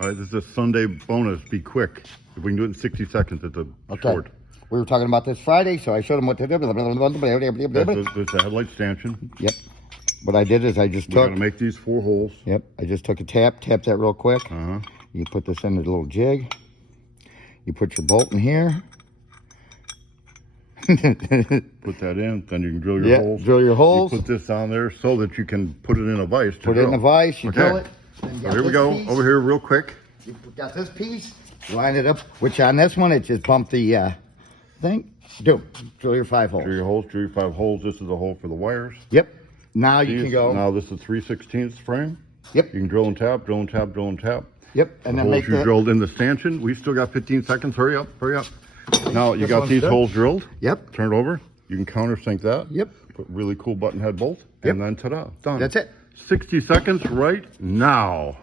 All right, this is a Sunday bonus. Be quick. If we can do it in 60 seconds, it's a short. We were talking about this Friday, so I showed him what to do. There's the headlight stanchion. Yep. What I did is I just took... We're going to make these 4 holes. Yep. I just took a tap that real quick. Uh-huh. You put this in the little jig. You put your bolt in here. Put that in, then you can drill your holes. Drill your holes. You put this on there so that you can put it in a vise to Put drill. it in a vise, you drill it. So here we go, over here real quick. You got this piece, line it up, which on this one, it just bumped the thing. Drill your 5 holes. Drill your holes, drill your 5 holes. This is a hole for the wires. Yep. Now you can go. Now this is a 3/16 frame. Yep. You can drill and tap, drill and tap, drill and tap. Yep. And then make you drilled in the stanchion. We still got 15 seconds. Hurry up, hurry up. Now you got these holes drilled. Yep. Turn it over. You can countersink that. Yep. Put really cool button head bolt. Yep. And then ta-da, done. That's it. 60 seconds right now.